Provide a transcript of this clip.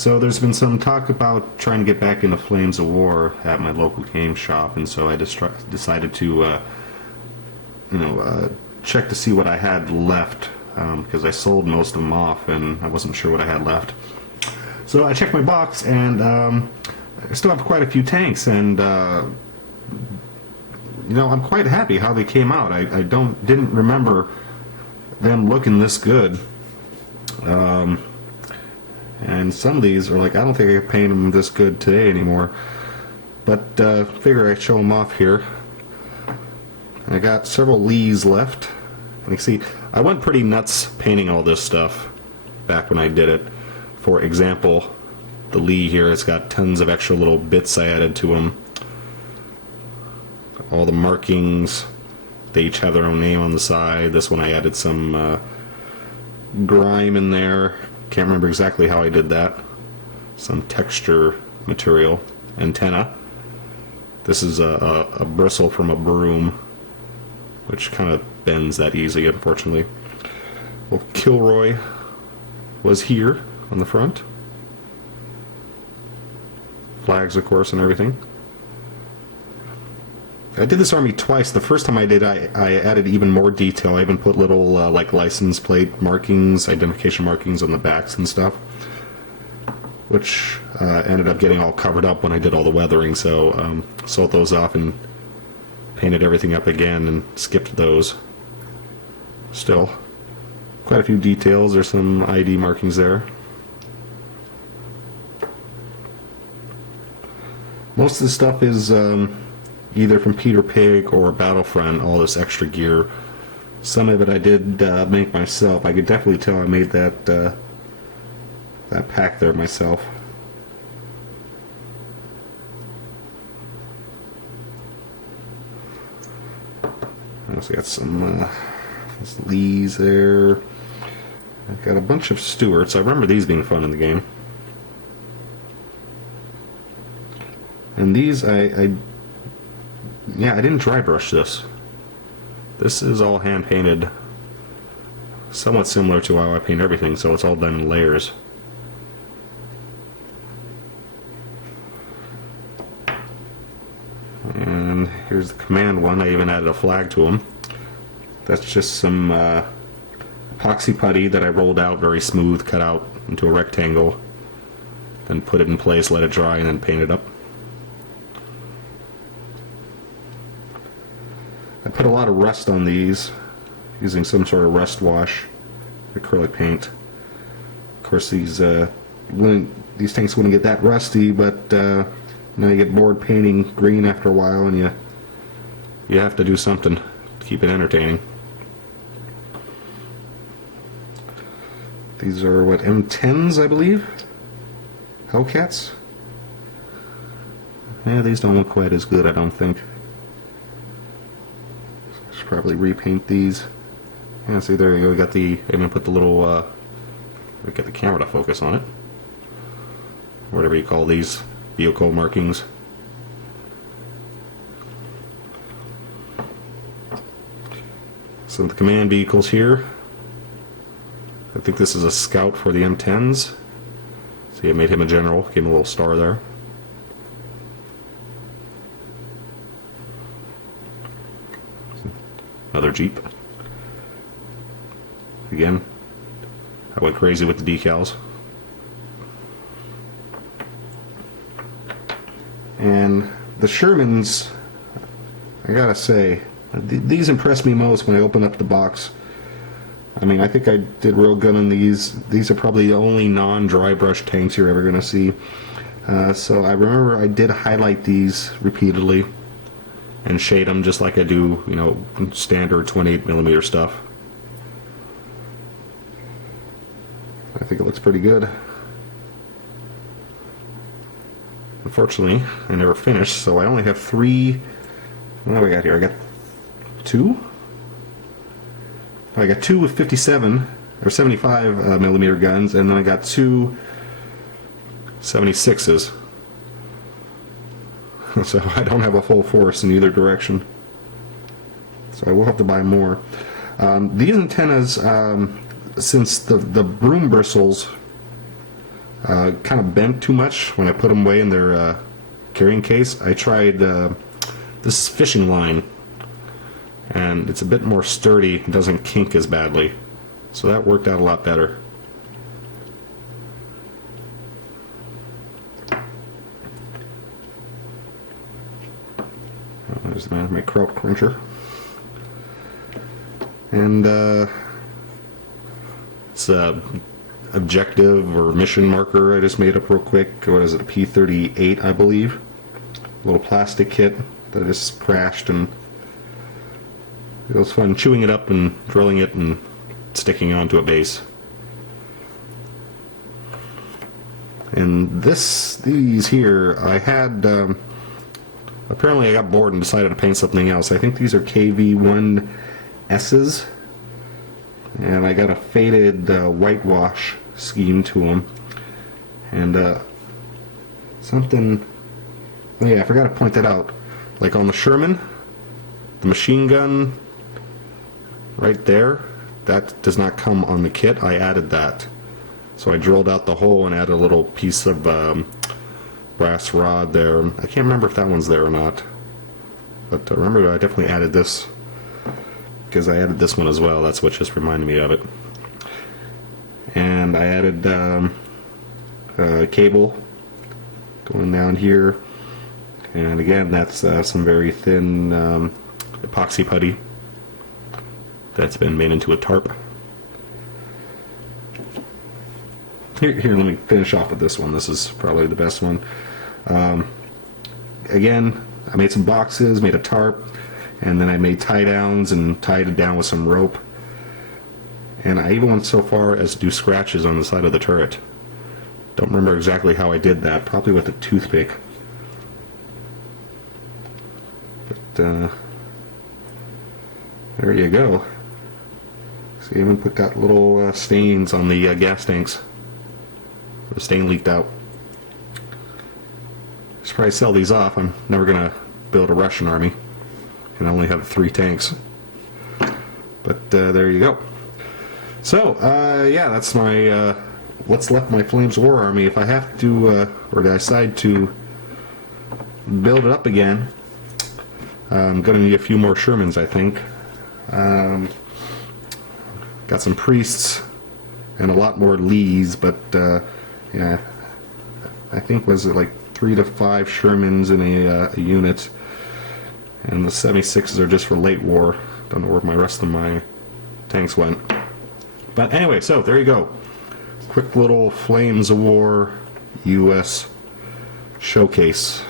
So there's been some talk about trying to get back into Flames of War at my local game shop, and so I decided to, check to see what I had left, because I sold most of them off, and I wasn't sure what I had left. So I checked my box, and I still have quite a few tanks, and I'm quite happy how they came out. I didn't remember them looking this good. And some of these are like, I don't think I could paint them this good today anymore. But figure I'd show them off here. I got several Lees left. And you can see, I went pretty nuts painting all this stuff back when I did it. For example, the Lee here, it's got tons of extra little bits I added to them. All the markings, they each have their own name on the side. This one I added some grime in there. Can't remember exactly how I did that. Some texture material. Antenna. This is a bristle from a broom, which kind of bends that easy, unfortunately. Well, Kilroy was here on the front. Flags, of course, and everything. I did this army twice. The first time I did, I added even more detail. I even put little like license plate markings, identification markings on the backs and stuff, which ended up getting all covered up when I did all the weathering. So sold those off and painted everything up again and skipped those. Still, quite a few details. There's some ID markings there. Most of the stuff is either from Peter Pig or Battlefront, all this extra gear. Some of it I did make myself. I could definitely tell I made that that pack there myself. I also got some Lees there. I've got a bunch of Stuarts. I remember these being fun in the game. And these I didn't dry brush this. This is all hand painted, somewhat similar to how I paint everything, so it's all done in layers. And here's the command one. I even added a flag to them. That's just some epoxy putty that I rolled out very smooth, cut out into a rectangle, then put it in place, let it dry, and then paint it up. I put a lot of rust on these using some sort of rust wash, acrylic paint. Of course, these tanks wouldn't get that rusty, but now you get bored painting green after a while, and you have to do something to keep it entertaining. These are what, M10s, I believe? Hellcats? Yeah, these don't look quite as good, I don't think. Probably repaint these. Yeah, see, there you go. We got the. I even put the little. We got the camera to focus on it. Whatever you call these vehicle markings. Some of the command vehicles here. I think this is a scout for the M10s. See, I made him a general. Gave him a little star there. Another Jeep. Again, I went crazy with the decals. And the Shermans, I gotta say, these impressed me most when I opened up the box. I mean, I think I did real good on these. These are probably the only non-dry brush tanks you're ever gonna see. So I remember I did highlight these repeatedly and shade them just like I do, standard 28mm stuff. I think it looks pretty good. Unfortunately, I never finished, so I only have 3. What do I got here? I got 2? I got 2 with 57 or 75mm guns, and then I got 2 76s. So I don't have a full force in either direction. So I will have to buy more. These antennas, since the broom bristles kind of bent too much when I put them away in their carrying case. I tried this fishing line, and it's a bit more sturdy, it doesn't kink as badly, so that worked out a lot better. There's my kraut cruncher, and it's a objective or mission marker I just made up real quick. What is it, a P38 I believe, a little plastic kit that I just crashed, and it was fun chewing it up and drilling it and sticking onto a base. And these here, I had, apparently I got bored and decided to paint something else. I think these are KV1S's, and I got a faded whitewash scheme to them. And something, oh yeah, I forgot to point that out. Like on the Sherman, the machine gun right there, that does not come on the kit. I added that. So I drilled out the hole and added a little piece of brass rod there. I can't remember if that one's there or not, but remember I definitely added this, because I added this one as well. That's what just reminded me of it. And I added cable going down here, and again that's some very thin epoxy putty that's been made into a tarp. Here, let me finish off with this one. This is probably the best one. Again, I made some boxes, made a tarp, and then I made tie downs and tied it down with some rope. And I even went so far as to do scratches on the side of the turret. Don't remember exactly how I did that, probably with a toothpick. But there you go. See, I even got little stains on the gas tanks. The stain leaked out. I should probably sell these off. I'm never gonna build a Russian army, and I only have 3 tanks. But there you go. So yeah, that's my what's left of my Flames War army. If I have to or decide to build it up again, I'm gonna need a few more Shermans, I think. Got some priests and a lot more Lees, but yeah, I think was it like 3 to 5 Shermans in a unit, and the 76s are just for late war. Don't know where my rest of my tanks went. But anyway, so there you go. Quick little Flames of War US showcase.